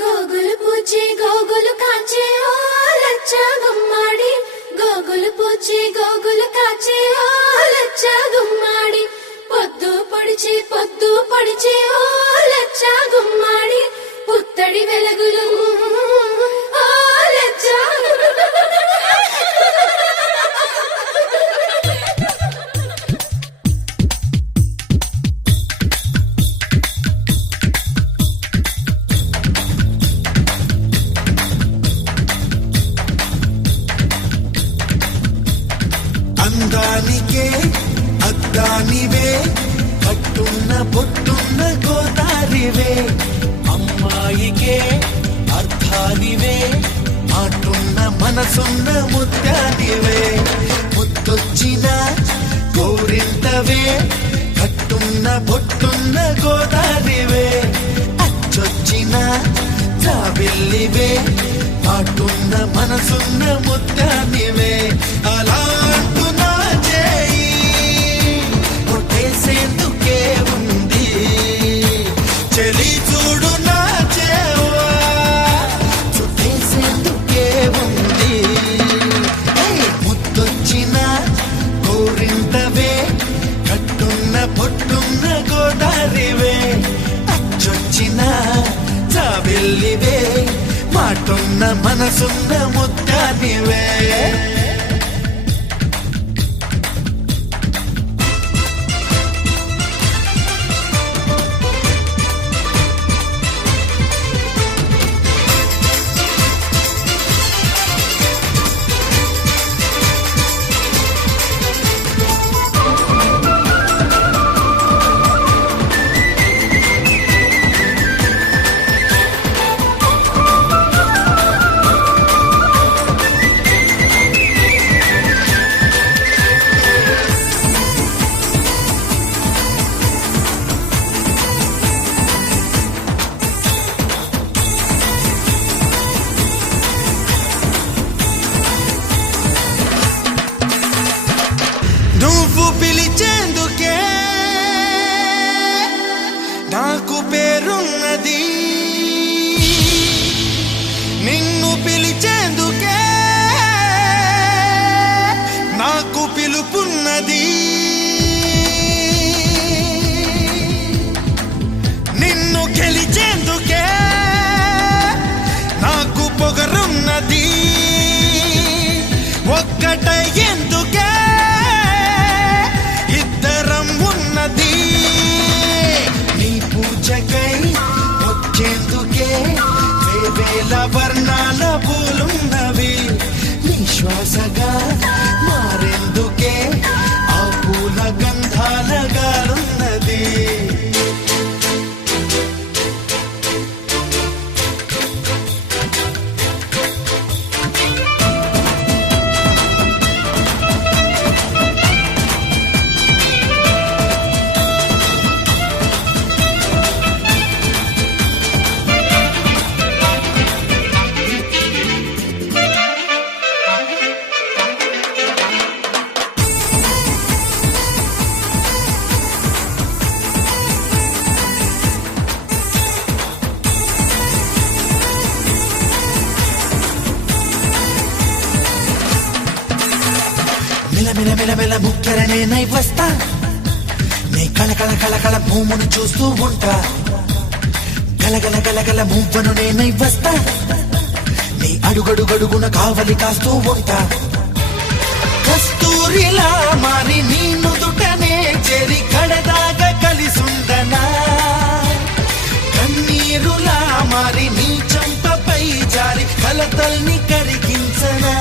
గోగులు పూచి గోగులు కాచే ఓ లచ్చ గుమ్మాడి, గోగులు పూచి గోగులు కాచే ఓ లచ్చ గుమ్మాడి, పొద్దు పొడిచి ఓ లచ్చ గుమ్మాడి, పుత్తడి వెలుగులు ఓ లచ్చ. అందానికే అద్దానివే, కట్టున్న బొట్టున్న గోదారివే, అమ్మాయికే అర్థానివే, మాటున్న మనసున్న ముత్యానివే, ముత్తొచ్చిన గోరింటవే, కట్టున్న బొట్టున్న గోదారివే, అచ్చొచ్చిన జాబిల్లివే, మాటున్న మనసున్న ముత్యానివే. అలా అంటున్నా చేయి కొట్టేసేందుకే ఉంది, చెలి చూడు నా చేవా చుట్టేసేందుకే ఉంది. ముద్దొచ్చిన గోరింటవే, కట్టున్న పొట్టున్న గోదారివే, అచ్చొచ్చిన జాబిల్లివే, మాటున్న మనసున్న ముత్యానివే. నువ్వు పిలిచేందుకే నాకు పేరున్నది, నిన్ను పిలిచేందుకే నాకు పిలుపున్నది, నిన్ను గెలిచేందుకే నాకు పొగరున్నది, ఒక్కటయ్యేందుకే నీ పూజకై వచ్చేందుకే వేవేల వర్ణాల పూలున్నవి, నీ శ్వాసగా మారేందుకే ఆ పూల గంధాల గాలున్నది. మెలమెల ముక్కెరనే నై వస్తా, నీ కళకళ కళకళ భూమును చూస్తూ ఉంటా, గలగల గలగల మువ్వను నేనై వస్తా, నీ అడుగడుగడుగున కావలి కాస్తూ ఉంటా, కస్తూరిలా మారి నీ నుదుటనే చెరి కడదాగా కలిసుండనా, కన్నీరులా మారి నీ చంపపై జారి కలతల్ని కరిగించనా.